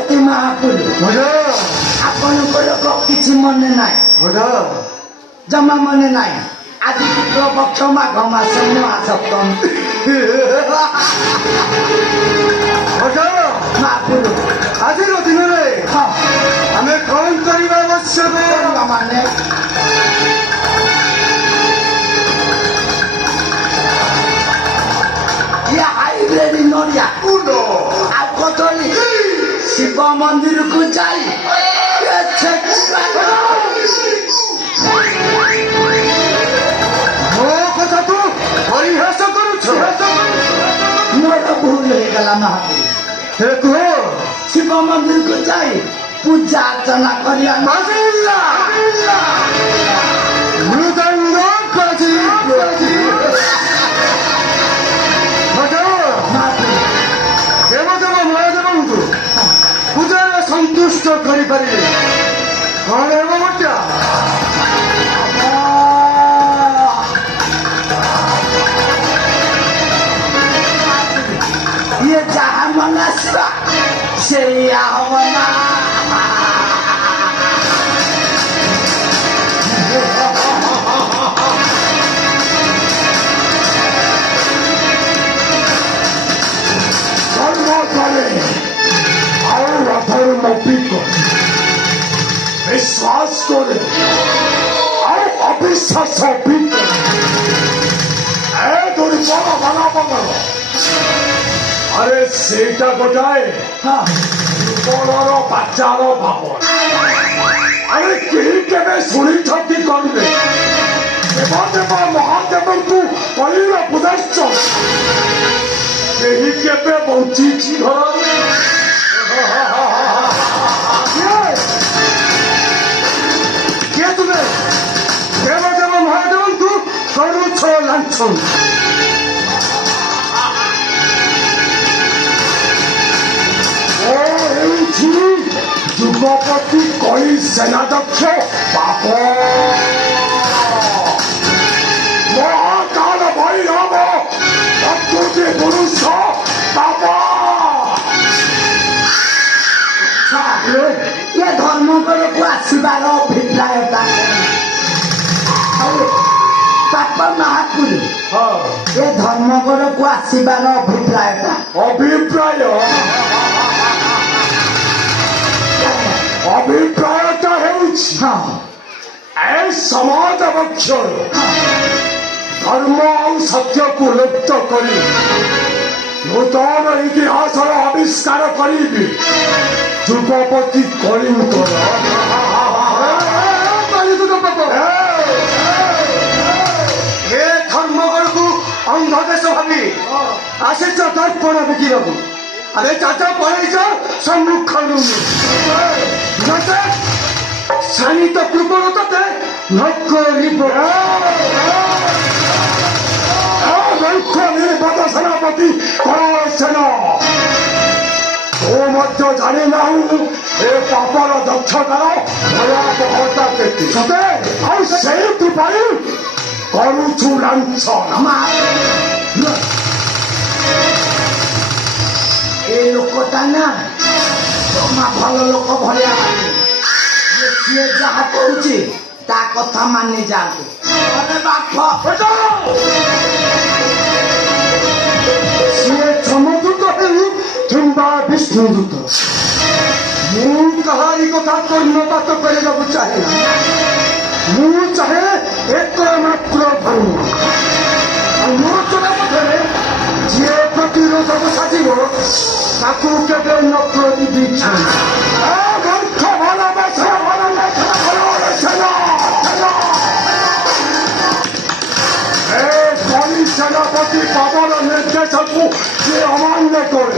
ଅତି ମହାପୁରୁ ଆପଣଙ୍କର କିଛି ମନେ ନାହିଁ ଜମା ମନେ ନାହିଁ ଆଜି ପକ୍ଷ ମାଘ ମାସ ମହାସପ୍ତମୀ ମହାପୁରୁ ଆଜିର ଦିନରେ ଆମେ କଣ କରିବା ଆବଶ୍ୟକ ମାନେ ହାଇବ୍ରିଡ ନଡ଼ିଆ ଆଉ କଦଳୀ ଶିବ ମନ୍ଦିରକୁ ଯାଇ ମୋ କଥା ତୁ ପରିହାସ କରୁଛୁ ମୋର ଭୁଲ ହେଇଗଲା ମହାପୁରୁ ହେ କୁହ ଶିବ ମନ୍ଦିରକୁ ଯାଇ ପୂଜା ଅର୍ଚ୍ଚନା କରିବା ମୃଦଙ୍ଗ ଦେବଦେବ ମହାଦେବଙ୍କୁ ପୂଜାରେ ସନ୍ତୁଷ୍ଟ କରିପାରିବେ କଣ ହେବ ମଧ୍ୟ ଇଏ ଯାହା ମନେ ଆସିବା ସେଇଆ ହବ ନା ଆଉ ରଥରୁ ନପିକ ବିଶ୍ୱାସ କରେ ଆଉ ଅବିଶ୍ୱାସ ଆରେ ସେଇଟା ଗୋଟାଏ ବଳର ବାଚାର ଭାବ ଆରେ କେହି କେବେ ଶୁଣିଛନ୍ତି କରିବେ ଦେବଦେବ ମହାଦେବଙ୍କୁ କଳିର ପୁଦଶ୍ଚ କେହି କେବେ ବଞ୍ଚିଛି ଘର କିଏ ତୁମେ ଦେବଦେବ ମହାଦେବଙ୍କୁ କରୁଛ ଲାଞ୍ଚନ ଯୁଗପତି କଳି ସେନାଧ୍ୟକ୍ଷ ବାପ ମହାକାଳ ଭୈରବ ପ୍ରକୃତି ପୁରୁଷ ବାପ ଏ ଧର୍ମପରକୁ ଆସିବାର ଅଭିପ୍ରାୟଟା ପାପ ମହାପୁରୁ ଏ ଧର୍ମପରକୁ ଆସିବାର ଅଭିପ୍ରାୟଟା ଅଭିପ୍ରାୟଟା ହେଉଛି ଏ ସମାଜ ପକ୍ଷରୁ ଧର୍ମ ଆଉ ସତ୍ୟକୁ ଲୁପ୍ତ କରି ନୂତନ ଇତିହାସର ଆବିଷ୍କାର କରିବି ଯୁଗପତି କଳିଙ୍କର ଏ ଧର୍ମଗଡ଼କୁ ଅନ୍ଧଦେଶ ଭାବି ଆସିଛ ଦର୍ପଣ ବିକିବାକୁ আরে চাচা পড়েছ সম্মুখীন শানিত কৃপণতাতে নির্বাদ সেনাপতি করেছেন ও মধ্য জানি না এ পাপর দক্ষতার ভয়াবহতা কেতে সতে আর সেইপাই করুছু লাঞ্ছন ଏ ଲୋକଟା ନା ଜମା ଭଲ ଲୋକ ଭଳିଆ ମାନେ ସିଏ ଯାହା କହୁଛି ତା କଥା ମାନି ଯାଆନ୍ତୁ ବାପ ସିଏ ଯମଦୂତ ହେଉ କିମ୍ବା ବିଷ୍ଣୁଦୂତ ମୁଁ କାହାରି କଥା କର୍ଣ୍ଣପାତ କରିବାକୁ ଚାହେଁ ନା ମୁଁ ଚାହେଁ ଏକମାତ୍ର ଧର୍ମ ଆଉ ମୋ ଚଲା ପଥରେ ଯିଏ ପ୍ରତିରୋଧକ ସାଜିବ ତାକୁ କେବେ ନ ପ୍ରତିଦିଚ୍ଛ সেনাপতি বাবার নির্দেশকু যে অমান্য করে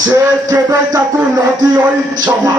সে কেবে তাকে নদী ওই ক্ষমা